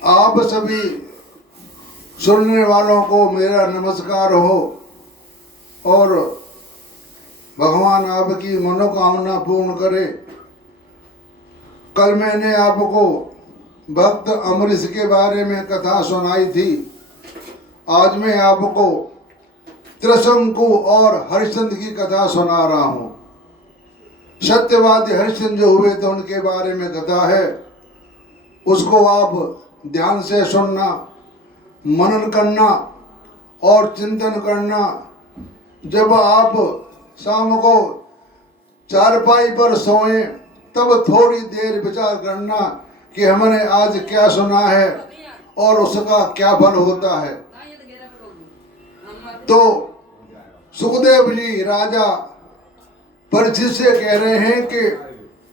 आप सभी सुनने वालों को मेरा नमस्कार हो और भगवान आपकी मनोकामना पूर्ण करे। कल मैंने आपको भक्त अमरीश के बारे में कथा सुनाई थी। आज मैं आपको त्रिशंकु और हरिश्चंद्र की कथा सुना रहा हूँ। सत्यवादी हरिश्चंद्र जो हुए थे उनके बारे में कथा है, उसको आप ध्यान से सुनना, मनन करना और चिंतन करना। जब आप शाम को चारपाई पर सोएं तब थोड़ी देर विचार करना कि हमने आज क्या सुना है और उसका क्या फल होता है। तो सुखदेव जी राजा परीक्षित से कह रहे हैं कि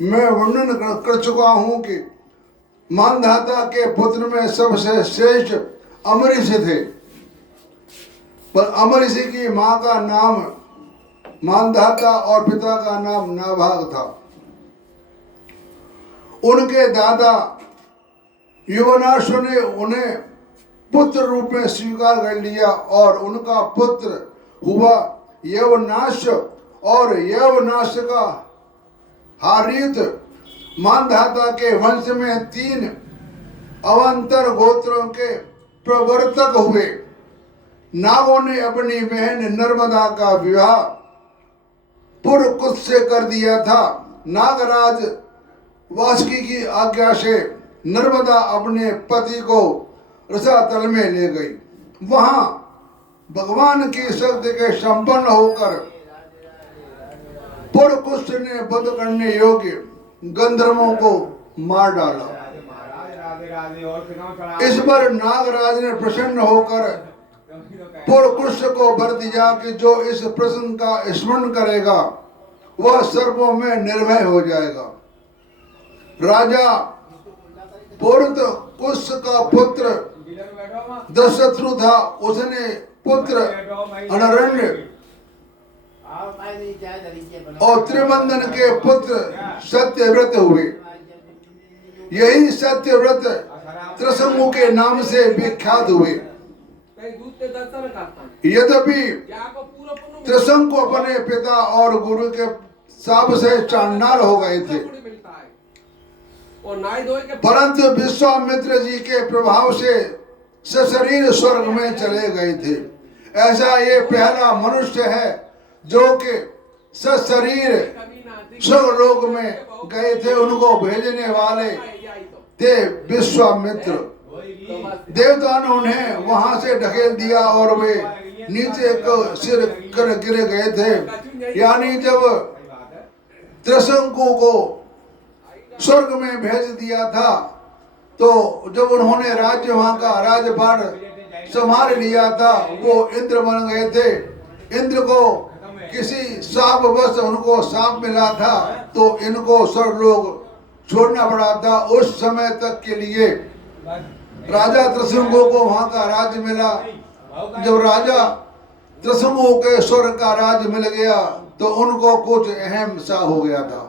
मैं वर्णन कर चुका हूं कि मानधाता के पुत्र में सबसे श्रेष्ठ अमरीश थे, पर अमरीश की मां का नाम मानधाता और पिता का नाम नाभाग था। उनके दादा युवनाश ने उन्हें पुत्र रूप में स्वीकार कर लिया और उनका पुत्र हुआ यवनाश और यवनाश का हारित मानधाता के वंश में 3 अवान्तर गोत्रों के प्रवर्तक हुए। नागों ने अपनी बहन नर्मदा का विवाह पुरकुश से कर दिया था। नागराज वासुकी की आज्ञा से नर्मदा अपने पति को रसातल में ले गई। वहां भगवान की शक्ति के संपन्न होकर पुरकुश ने वध करने योग्य गंधर्वों को मार डाला। इस पर नागराज ने प्रसन्न होकर पुरकुश को वर दिया कि जो इस प्रसंग का स्मरण करेगा वह सर्पों में निर्भय हो जाएगा। राजा पुरकुश का पुत्र दशरथु था। उसने पुत्र अनरण्य और त्रिमंदन के पुत्र सत्यव्रत हुए। यही सत्यव्रत त्रिशंकु के नाम से विख्यात हुए। यद्यपि त्रिशंकु अपने पिता और गुरु के शाप से चांडाल हो गए थे, परंतु विश्वामित्र जी के प्रभाव से सशरीर स्वर्ग में चले गए थे। ऐसा ये पहला मनुष्य है जो कि सशरीर स्वर्गलोक में गए थे। उनको भेजने वाले थे विश्वामित्र। देवता ने उन्हें वहां से ढकेल दिया और वे नीचे को सिर कर गिर गए थे। यानी जब त्रिशंकु को स्वर्ग में भेज दिया था तो जब उन्होंने राज्य वहां का राज्यभार संभाल लिया था, वो इंद्र बन गए थे। इंद्र को किसी शाप बस उनको शाप मिला था तो इनको स्वर्गलोक छोड़ना पड़ा था। उस समय तक के लिए राजा त्रिशंकु को वहां का राज्य मिला। जब राजा त्रिशंकु के स्वर्ग का राज्य मिल गया तो उनको कुछ अहम सा हो गया था।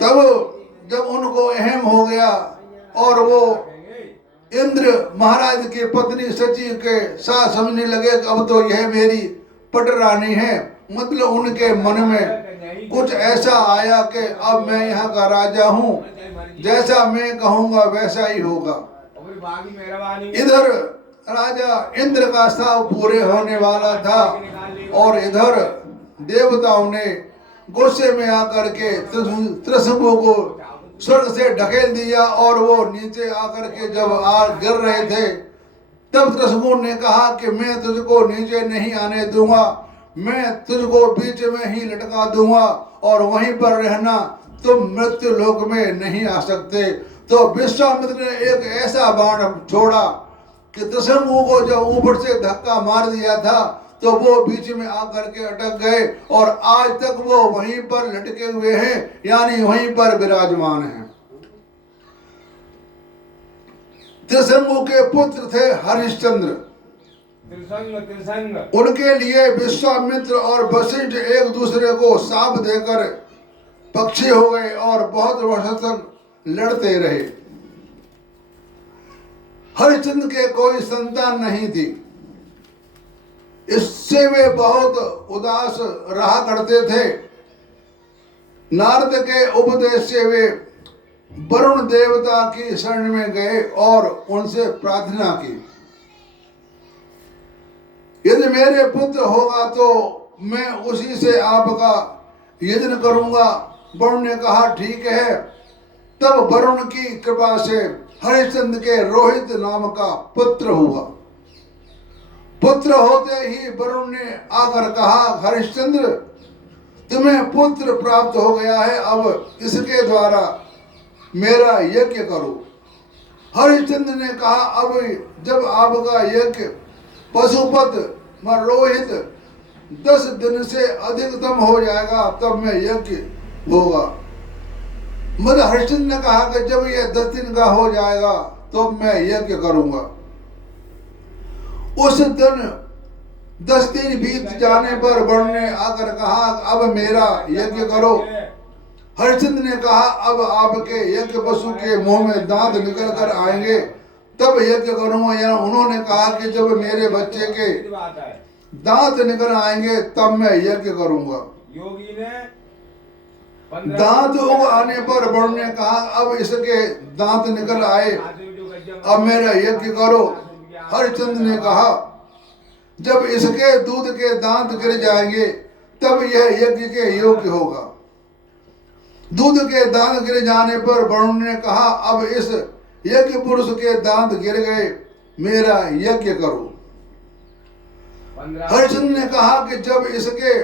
तब जब उनको अहम हो गया और वो इंद्र महाराज की पत्नी सची के साथ समझने लगे कि अब तो यह मेरी पट रानी है। मतलब उनके मन में कुछ ऐसा आया कि अब मैं यहाँ का राजा हूँ, जैसा मैं कहूँगा वैसा ही होगा। इधर राजा इंद्र का शाप पूरे होने वाला था और इधर देवताओं ने गुस्से में आकर के त्रिशंकु को स्वर्ग से ढकेल दिया और वो नीचे आकर के जब गिर रहे थे तब त्रिशंकु ने कहा कि मैं तुझको नीचे नहीं आने दूंगा, मैं तुझको बीच में ही लटका दूंगा और वहीं पर रहना, तुम मृत्यु लोक में नहीं आ सकते। तो विश्वामित्र ने एक ऐसा बाण छोड़ा कि त्रिशंकु को जब ऊपर से धक्का मार दिया था तो वो बीच में आकर के अटक गए और आज तक वो वहीं पर लटके हुए हैं, यानी वहीं पर विराजमान हैं। त्रिशंकु के पुत्र थे हरिश्चंद्र। उनके लिए विश्वामित्र और वशिष्ठ एक दूसरे को शाप देकर पक्षी हो गए और बहुत वर्षों तक लड़ते रहे। हरिश्चंद्र के कोई संतान नहीं थी। इससे वे बहुत उदास रहा करते थे। नारद के उपदेश से वे वरुण देवता की शरण में गए और उनसे प्रार्थना की, यदि मेरे पुत्र होगा तो मैं उसी से आपका यजन करूंगा। वरुण ने कहा ठीक है। तब वरुण की कृपा से हरिश्चंद्र के रोहित नाम का पुत्र हुआ। पुत्र होते ही वरुण ने आकर कहा, हरिश्चंद्र तुम्हें पुत्र प्राप्त हो गया है, अब इसके द्वारा मेरा यज्ञ करो। हरिश्चंद्र ने कहा, अब जब आपका यज्ञ पशुपत व रोहित 10 दिन से अधिकतम हो जाएगा तब मैं यज्ञ होगा। मतलब हरिश्चंद्र ने कहा कि जब यह 10 दिन का हो जाएगा तो मैं यज्ञ करूंगा। उस दिन 10 दिन बीत जाने पर वरुण ने आकर कहा, अब मेरा यज्ञ करो। हरिश्चंद्र ने कहा, अब आपके यज्ञ पशु के मुंह में दांत निकल कर आएंगे तब यज्ञ करूंगा। या उन्होंने कहा कि जब मेरे बच्चे के दांत निकल आएंगे तब मैं यज्ञ करूंगा। योगी ने दांत उग आने पर वरुण ने कहा, अब इसके दांत निकल आए, अब मेरा यज्ञ करो। हरिश्चंद्र ने कहा, जब इसके दूध के दांत गिर जाएंगे तब यह यज्ञ के योग्य होगा। दूध के दांत गिर जाने पर वरुण ने कहा, अब इस यज्ञ पुरुष के दांत गिर गए, मेरा यज्ञ करो। हरिश्चंद्र ने कहा कि जब इसके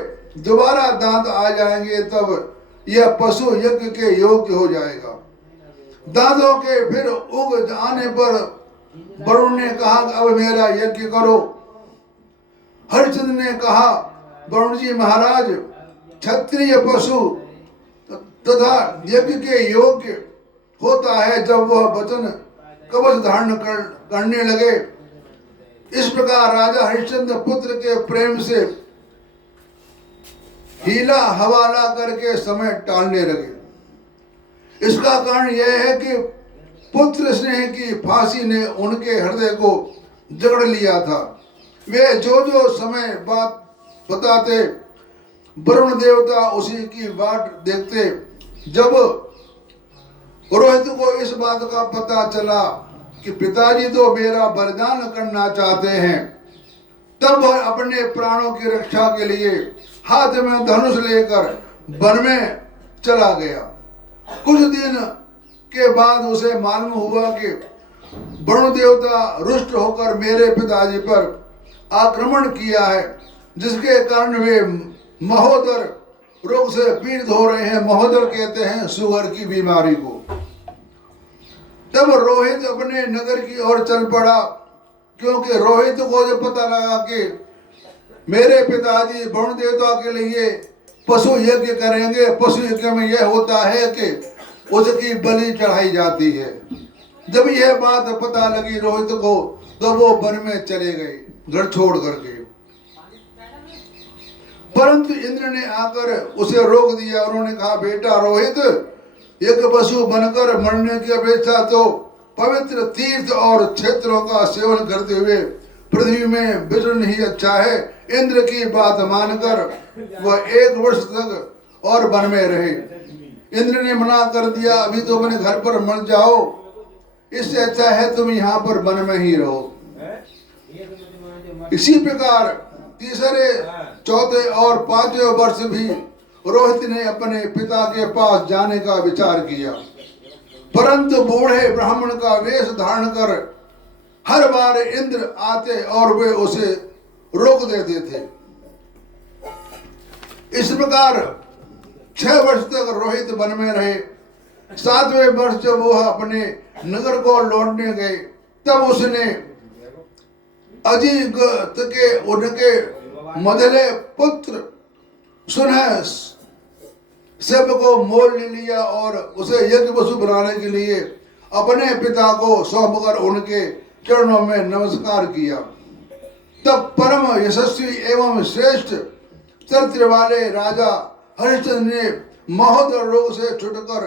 दोबारा दांत आ जाएंगे तब यह पशु यज्ञ के योग्य हो जाएगा। दांतों के फिर उग आने पर वरुण ने कहा, अब मेरा यज्ञ करो। हरिश्चंद्र ने कहा, वरुण जी महाराज, क्षत्रिय पशु तथा यज्ञ के योग्य होता है जब वह वचन कवच धारण करने लगे। इस प्रकार राजा हरिश्चंद्र पुत्र के प्रेम से हीला हवाला करके समय टालने लगे। इसका कारण यह है कि पुत्र स्नेह की फांसी ने उनके हृदय को जकड़ लिया था। वे जो जो समय बात बताते वरुण देवता उसी की बाट देखते। जब रोहित को इस बात का पता चला कि पिताजी तो मेरा बलिदान करना चाहते हैं, तब वह अपने प्राणों की रक्षा के लिए हाथ में धनुष लेकर वन में चला गया। कुछ दिन के बाद उसे मालूम हुआ कि वरुण देवता रुष्ट होकर मेरे पिताजी पर आक्रमण किया है, जिसके कारण वे महोदर रोग से पीड़ित हो रहे हैं। महोदर कहते हैं शुगर की बीमारी को। तब रोहित अपने नगर की ओर चल पड़ा, क्योंकि रोहित को जब पता लगा कि मेरे पिताजी वरुण देवता के लिए पशु यज्ञ करेंगे। पशु यज्ञ में यह होता है कि उसकी बलि चढ़ाई जाती है। जब यह बात पता लगी रोहित को तो वो वन में चले गए घर छोड़ करके। परंतु इंद्र ने आकर उसे रोक दिया। उन्होंने कहा, बेटा रोहित, एक पशु बनकर मरने की अपेक्षा तो पवित्र तीर्थ और क्षेत्रों का सेवन करते हुए पृथ्वी में विचरण ही अच्छा है। इंद्र की बात मानकर वह 1 वर्ष तक और वन में रहे। इंद्र ने मना कर दिया, अभी तो अपने घर पर मर जाओ, इससे अच्छा है तुम यहाँ पर वन में ही रहो। इसी प्रकार तीसरे, चौथे और 5वें वर्ष भी रोहित ने अपने पिता के पास जाने का विचार किया, परंतु बूढ़े ब्राह्मण का वेश धारण कर हर बार इंद्र आते और वे उसे रोक देते थे। इस प्रकार 6 वर्ष तक रोहित वन में रहे। 7वें वर्ष जब वह अपने नगर को लौटने गए तब उसने अजिगत के उनके मझले पुत्र सुनह सबको मोल ले लिया और उसे यज्ञ पशु बनाने के लिए अपने पिता को सौंपकर उनके चरणों में नमस्कार किया। तब परम यशस्वी एवं श्रेष्ठ चरित्र वाले राजा हरिश्चंद्र ने महोदर रोग से छुटकर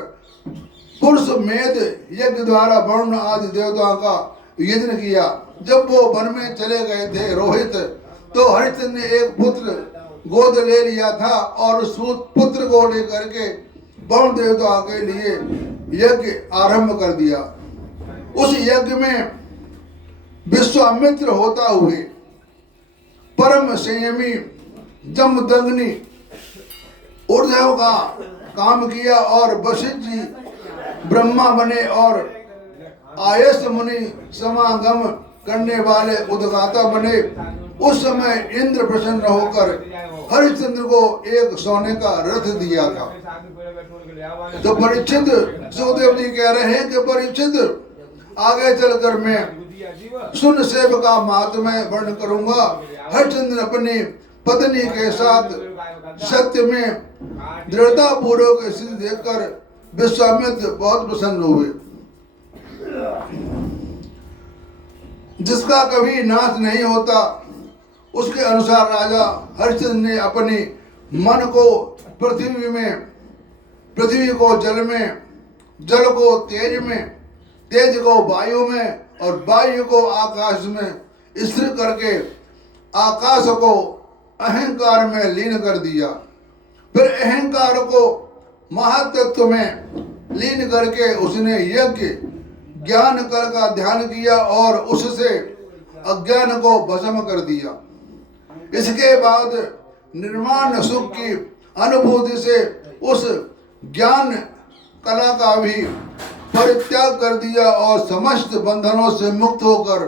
पुरुष मेध यज्ञ द्वारा वरुण आदि देवताओं का यज्ञ किया। जब वो वन में चले गए थे रोहित, तो हरिश्चंद्र ने एक पुत्र गोद ले लिया था और उस पुत्र को लेकर के वरुण देवता के लिए यज्ञ आरंभ कर दिया। उस यज्ञ में विश्वामित्र होता हुए परम संयमी जमदग्नि ऊर्ध्व का काम किया और वशिष्ठ जी ब्रह्मा बने और आयस मुनि समागम करने वाले उद्गाता बने। उस समय इंद्र प्रसन्न होकर हरिश्चंद्र को एक सोने का रथ दिया था। तो परीक्षित, सुखदेव जी कह रहे हैं कि परीक्षित आगे चलकर मैं सुन सेव का महात्म्य वर्ण करूंगा। हरिश्चंद्र अपनी पत्नी के साथ सत्य में दृढ़ता पूर्वक स्थिति देखकर विश्वामित्र बहुत प्रसन्न हुए। जिसका कभी नाश नहीं होता, उसके अनुसार राजा हरिश्चंद्र ने अपने मन को पृथ्वी में, पृथ्वी को जल में, जल को तेज में, तेज को वायु में और वायु को आकाश में स्थिर करके आकाश को अहंकार में लीन कर दिया। फिर अहंकार को महातत्व में लीन करके उसने यज्ञ ज्ञान कर का ध्यान किया और उससे अज्ञान को भस्म कर दिया। इसके बाद निर्माण सुख की अनुभूति से उस ज्ञान कला का भी परित्याग कर दिया और समस्त बंधनों से मुक्त होकर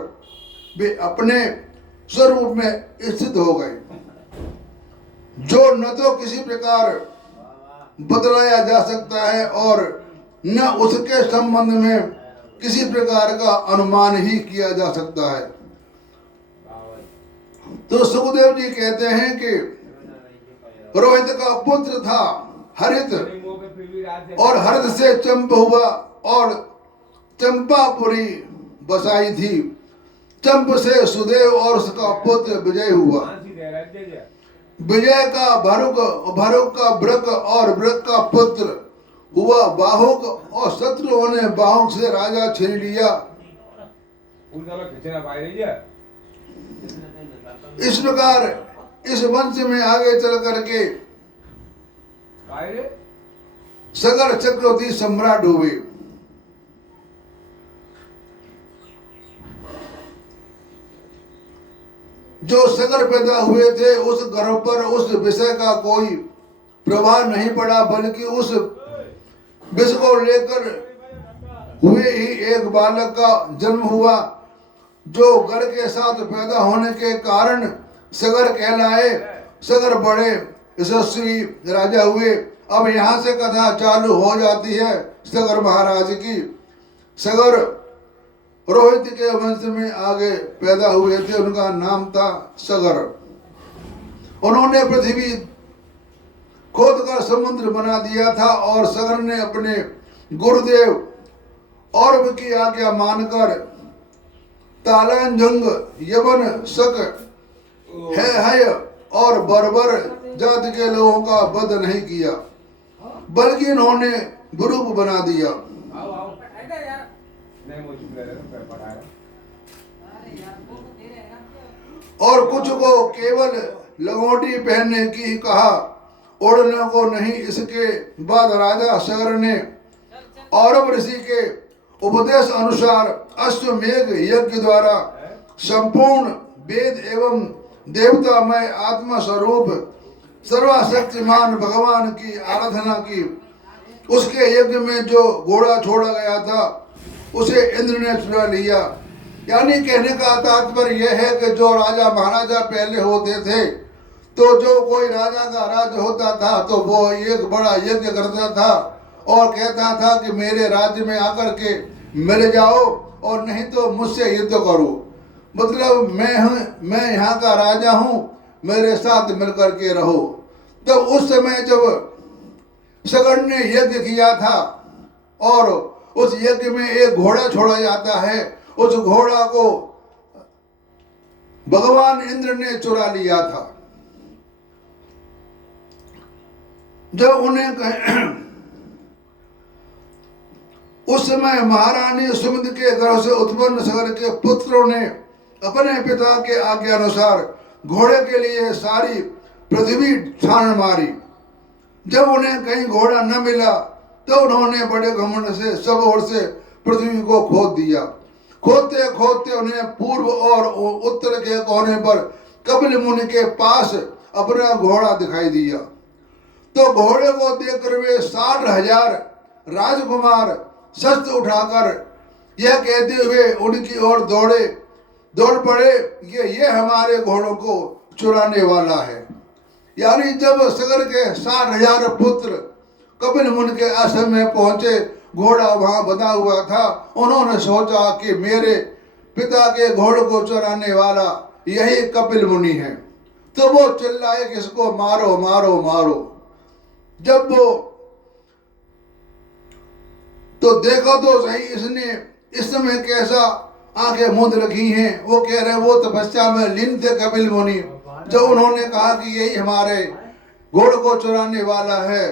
वे अपने स्वरूप में स्थित हो गए, जो न तो किसी प्रकार बदलाया जा सकता है और न उसके संबंध में किसी प्रकार का अनुमान ही किया जा सकता है। तो सुखदेव जी कहते हैं कि रोहित का पुत्र था हरित, और हरित से चंप हुआ और चंपापुरी बसाई थी। चंप से सुदेव और उसका पुत्र विजय हुआ। विजय का भरुक, भरुक का ब्रक और ब्रक का पुत्र हुआ बाहुक, और शत्रुओं ने बाहुक से राजा छीन लिया। इस प्रकार इस वंश में आगे चल करके सगर चक्रवर्ती सम्राट हुए। जो सगर पैदा हुए थे उस गर्भ पर उस विषय का कोई प्रभाव नहीं पड़ा, बल्कि उस विष को लेकर हुए ही एक बालक का जन्म हुआ, जो घर के साथ पैदा होने के कारण सगर कहलाए। सगर बड़े यशस्वी राजा हुए। अब यहाँ से कथा चालू हो जाती है सगर महाराज की। सगर रोहित के वंश में आगे पैदा हुए थे, उनका नाम था सगर। उन्होंने पृथ्वी खोद कर समुद्र बना दिया था और सगर ने अपने गुरुदेव औरव की आज्ञा मानकर तालांजंग, यवन, शक, है और बर्बर जाति के लोगों का वध नहीं किया, बल्कि इन्होंने विरूप बना दिया। और कुछ को केवल लंगोटी पहनने की कहा, ओढ़ने को नहीं। इसके बाद राजा सगर ने औरव ऋषि के उपदेश अनुसार अश्वमेघ यज्ञ द्वारा संपूर्ण वेद एवं देवतामय आत्मा स्वरूप सर्वशक्तिमान भगवान की आराधना की। उसके यज्ञ में जो घोड़ा छोड़ा गया था उसे इंद्र ने चुरा लिया। यानी कहने का तात्पर्य यह है कि जो राजा महाराजा पहले होते थे, तो जो कोई राजा का राज्य होता था तो वो एक बड़ा यज्ञ करता था और कहता था कि मेरे राज्य में आकर के मिल जाओ और नहीं तो मुझसे युद्ध करो। मतलब मैं यहाँ का राजा हूँ, मेरे साथ मिलकर के रहो। तो उस समय जब सगर ने यज्ञ किया था और उस यज्ञ में एक घोड़ा छोड़ा जाता है, उस घोड़ा को भगवान इंद्र ने चुरा लिया था। जब उन्हें उस समय महारानी सुमित के गर्भ से उत्पन्न सगर के पुत्रों ने अपने पिता के आज्ञा अनुसार घोड़े के लिए सारी पृथ्वी छान मारी। जब उन्हें कहीं घोड़ा न मिला तो उन्होंने बड़े घमंड से सब ओर से पृथ्वी को खोद दिया। खोदते खोदते उन्हें पूर्व और उत्तर के कोने पर कपिल मुनि के पास अपना घोड़ा दिखाई दिया। तो घोड़े को देखकर वे 60,000 राजकुमार शस्त्र उठाकर यह कहते हुए उनकी ओर दौड़ पड़े कि ये हमारे घोड़ों को चुराने वाला है। यानी जब सगर के 60,000 पुत्र कपिल मुनि के आश्रम में पहुंचे, घोड़ा वहां बंधा हुआ था। उन्होंने सोचा कि मेरे पिता के घोड़े को चुराने वाला यही कपिल मुनि है। तो वो चिल्लाए कि इसको मारो मारो मारो। जब वो तो देखो तो सही, इसने इस समय कैसा आंखें मूंद रखी हैं। वो कह रहे वो तपस्या में लीन थे कपिल मुनि। जब उन्होंने कहा कि यही हमारे घोड़े को चुराने वाला है,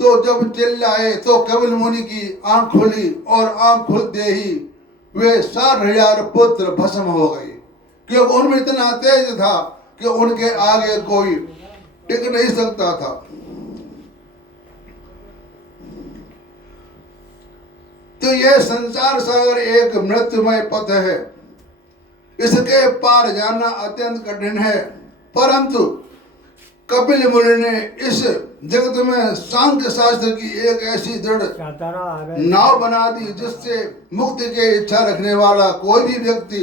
तो जब चिल्लाए तो कपिल मुनि की आंख खुली और आंख खुलते ही वे 60,000 पुत्र भस्म हो गए, क्योंकि उनमें इतना तेज था कि उनके आगे कोई टिक नहीं सकता था। तो यह संसार सागर एक मृत्युमय पथ है, इसके पार जाना अत्यंत कठिन है। परंतु कपिल मुनि ने इस जगत में सांख्य शास्त्र की एक ऐसी दृढ़ नाव बना दी जिससे मुक्ति की इच्छा रखने वाला कोई भी व्यक्ति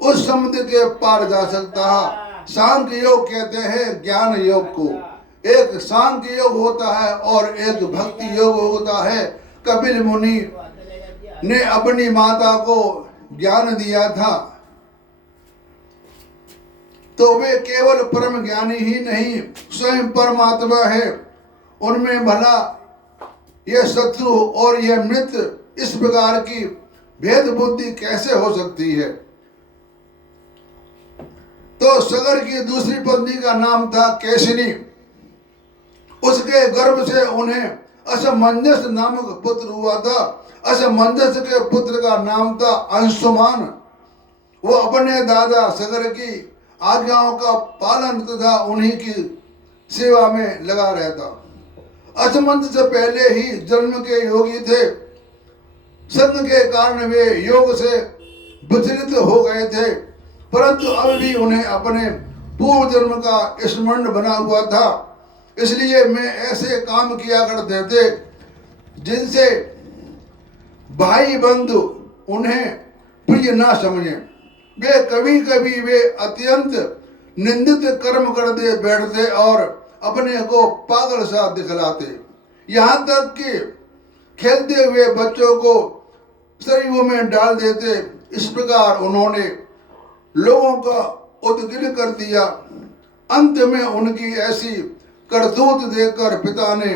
उस समुद्र के पार जा सकता है। सांख्य योग कहते हैं ज्ञान योग को। एक सांख्य योग होता है और एक भक्ति योग होता है। कपिल मुनि ने अपनी माता को ज्ञान दिया था, तो वे केवल परम ज्ञानी ही नहीं स्वयं परमात्मा है। उनमें भला यह शत्रु और यह मित्र इस प्रकार की भेद बुद्धि कैसे हो सकती है। तो सगर की दूसरी पत्नी का नाम था केशिनी। उसके गर्भ से उन्हें असमंजस नामक पुत्र हुआ था। असमंजस के पुत्र का नाम था अंशुमान। वो अपने दादा सगर की आज्ञाओं का पालन तथा उन्हीं की सेवा में लगा रहता। असमंजस से पहले ही जन्म के योगी थे। संग के कारण वे योग से विचलित हो गए थे, परंतु अब भी उन्हें अपने पूर्व जन्म का स्मरण बना हुआ था। इसलिए मैं ऐसे काम किया करते थे जिनसे भाई बंधु उन्हें प्रिय ना समझें। वे कभी कभी वे अत्यंत निंदित कर्म कर दे बैठते और अपने को पागल सा दिखलाते। यहाँ तक कि खेलते हुए बच्चों को शरीरों में डाल देते। इस प्रकार उन्होंने लोगों का उद्गिल कर दिया। अंत में उनकी ऐसी करतूत देखकर पिता ने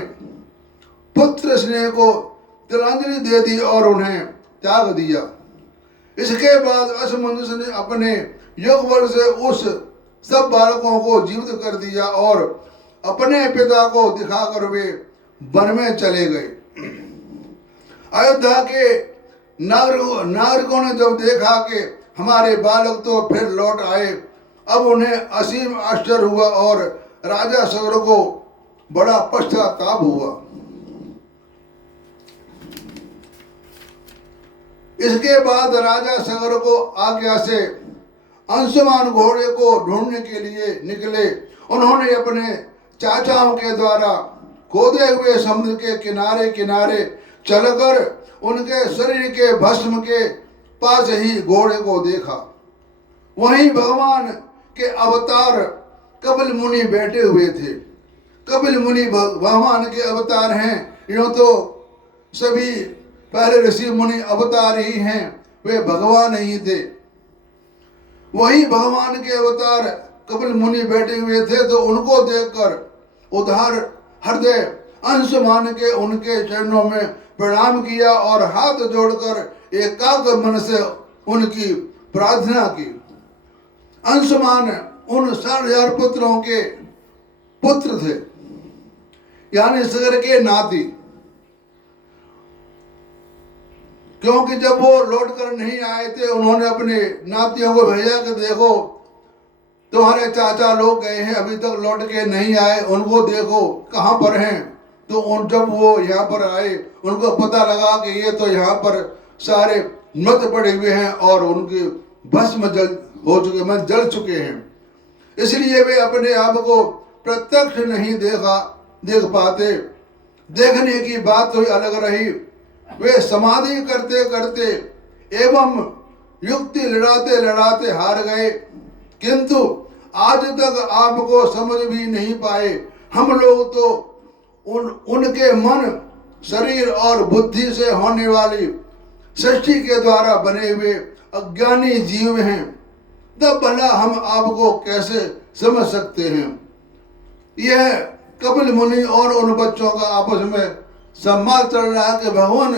पुत्र स्नेह को तिलांजलि दे दी और उन्हें त्याग दिया। इसके बाद असमंजस ने अपने योग बल से उस सब बालकों को जीवित कर दिया और अपने पिता को दिखाकर वे वन में चले गए। अयोध्या के नागरिकों ने जब देखा कि हमारे बालक तो फिर लौट आए, अब उन्हें असीम आश्चर्य हुआ और राजा सगर को बड़ा पश्चाताप हुआ। इसके बाद राजा सगर को आज्ञा से अंशुमान घोड़े को ढूंढने के लिए निकले। उन्होंने अपने चाचाओं के द्वारा खोदे हुए समुद्र के किनारे किनारे चलकर उनके शरीर के भस्म के पास ही घोड़े को देखा। वहीं भगवान के अवतार कपिल मुनि बैठे हुए थे। कपिल मुनि भगवान के अवतार हैं। यूं तो सभी पहले ऋषि मुनि अवतार ही हैं, वे भगवान ही थे। वही भगवान के अवतार कपिल मुनि बैठे हुए थे, तो उनको देखकर उदार हृदय अंशुमान के उनके चरणों में प्रणाम किया और हाथ जोड़कर एकाग्र मन से उनकी प्रार्थना की। अंशुमान उन 60,000 पुत्रों के पुत्र थे, यानी सगर के नाती। क्योंकि जब वो लौट कर नहीं आए थे, उन्होंने अपने नातियों को भेजा कि देखो तुम्हारे चाचा लोग गए हैं, अभी तक लौट के नहीं आए, उनको देखो कहाँ पर हैं। तो जब वो यहाँ पर आए, उनको पता लगा कि ये तो यहाँ पर सारे मृत पड़े हुए हैं और उनके भस्म जल चुके हैं। इसलिए वे अपने आप को प्रत्यक्ष नहीं देख पाते। देखने की बात तो अलग रही, वे समाधि करते करते एवं युक्ति लड़ाते लड़ाते हार गए, किंतु आज तक आपको समझ भी नहीं पाए। हम लोग तो उनके मन, शरीर और बुद्धि से होने वाली सृष्टि के द्वारा बने हुए अज्ञानी जीव हैं, तब भला हम आपको कैसे समझ सकते हैं। यह कपिल मुनि और उन बच्चों का आपस में संवाद चल रहा है कि भगवान,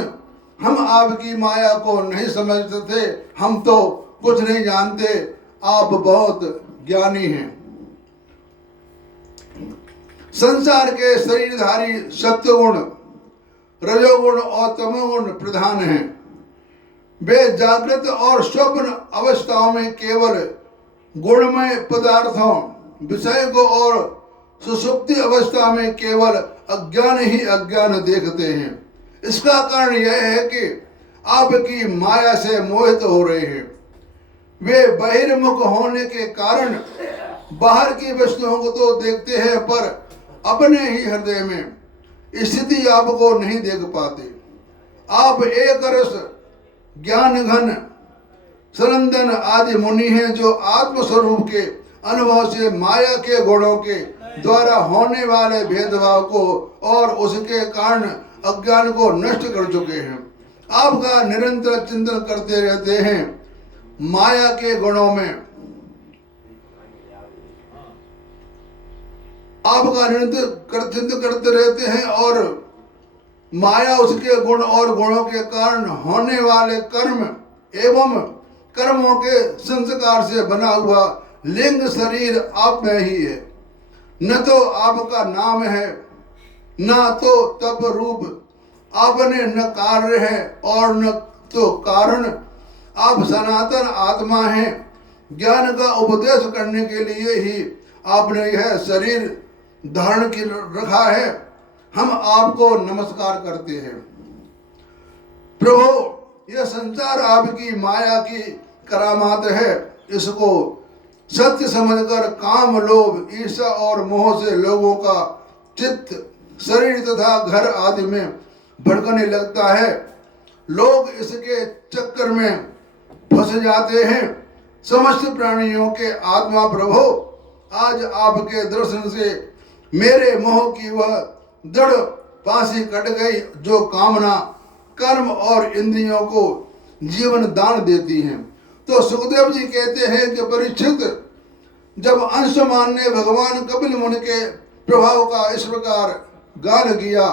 हम आपकी माया को नहीं समझते थे, हम तो कुछ नहीं जानते, आप बहुत ज्ञानी हैं। संसार के शरीरधारी सत्वगुण, रजोगुण और तमोगुण प्रधान हैं। वे जागृत और स्वप्न अवस्थाओं में केवल गुणमय पदार्थों, विषय को और सुसुप्ति अवस्था में केवल अज्ञान ही अज्ञान देखते हैं। इसका कारण यह है कि आपकी माया से मोहित हो रहे हैं। वे बहिर्मुख होने के कारण बाहर की वस्तुओं को तो देखते हैं, पर अपने ही हृदय में स्थिति आपको नहीं देख पाते। आप एक रस ज्ञान घन सनंदन आदि मुनि हैं, जो आत्मस्वरूप के अनुभव से माया के गुणों के द्वारा होने वाले भेदभाव को और उसके कारण अज्ञान को नष्ट कर चुके हैं। आपका निरंतर चिंतन करते रहते हैं, माया के गुणों में आपका निरंतर चिंतन करते रहते हैं, और माया उसके गुण और गुणों के कारण होने वाले कर्म एवं कर्मों के संस्कार से बना हुआ लिंग शरीर आप में ही है। न तो आपका नाम है, न तो तप रूप, आपने न कार्य है और न तो कारण। आप सनातन आत्मा हैं। ज्ञान का उपदेश करने के लिए ही आपने यह शरीर धारण की रखा है। हम आपको नमस्कार करते हैं। प्रभु, यह संसार आपकी माया की करामात है। इसको सत्य समझकर काम, लोभ, ईर्ष्या और मोह से लोगों का चित्त शरीर तथा घर आदि में भड़कने लगता है। लोग इसके चक्कर में फंस जाते हैं। समस्त प्राणियों के आत्मा प्रभु, आज आपके दर्शन से मेरे मोह की वह दृढ़ फांसी कट गई, जो कामना, कर्म और इंद्रियों को जीवन दान देती हैं। तो सुखदेव जी कहते हैं कि परीक्षित, जब अंशुमान ने भगवान कपिल मुनि के प्रभाव का इस प्रकार गान किया,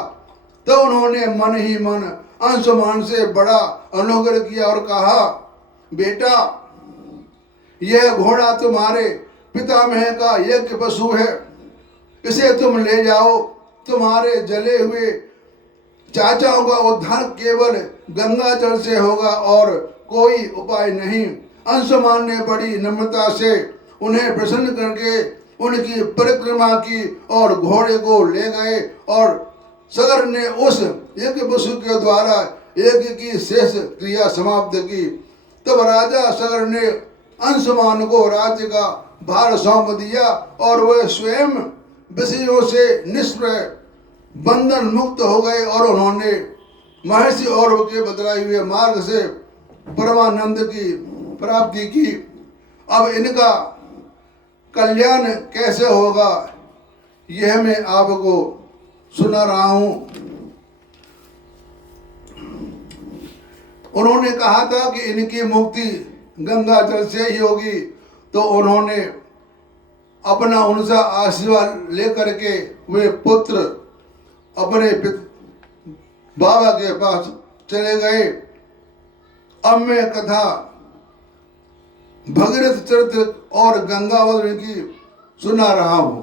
तो उन्होंने मन ही मन अंशुमान से बड़ा अनुग्रह किया और कहा, बेटा, यह घोड़ा तुम्हारे पितामह का यज्ञ पशु है, इसे तुम ले जाओ। तुम्हारे जले हुए चाचाओं का उद्धार केवल गंगा जल से होगा और कोई उपाय नहीं। अंशुमान ने बड़ी नम्रता से उन्हें प्रसन्न करके उनकी परिक्रमा की और घोड़े को ले गए, और सगर ने उस यज्ञ पशु के द्वारा यज्ञ की शेष क्रिया समाप्त की। तब राजा सगर ने अंशुमान को राज्य का भार सौंप दिया, और वह स्वयं विषयों से निष्प्रय बंधन मुक्त हो गए, और उन्होंने महर्षि और के बतलाए हुए मार्ग से परमानंद की प्राप्ति की। अब इनका कल्याण कैसे होगा, यह मैं आपको सुना रहा हूं। उन्होंने कहा था कि इनकी मुक्ति गंगा जल से ही होगी, तो उन्होंने अपना उनसा आशीर्वाद लेकर के वे पुत्र अपने बाबा के पास चले गए। अब मैं कथा भगीरथ चरित्र और गंगावरण की सुना रहा हूं।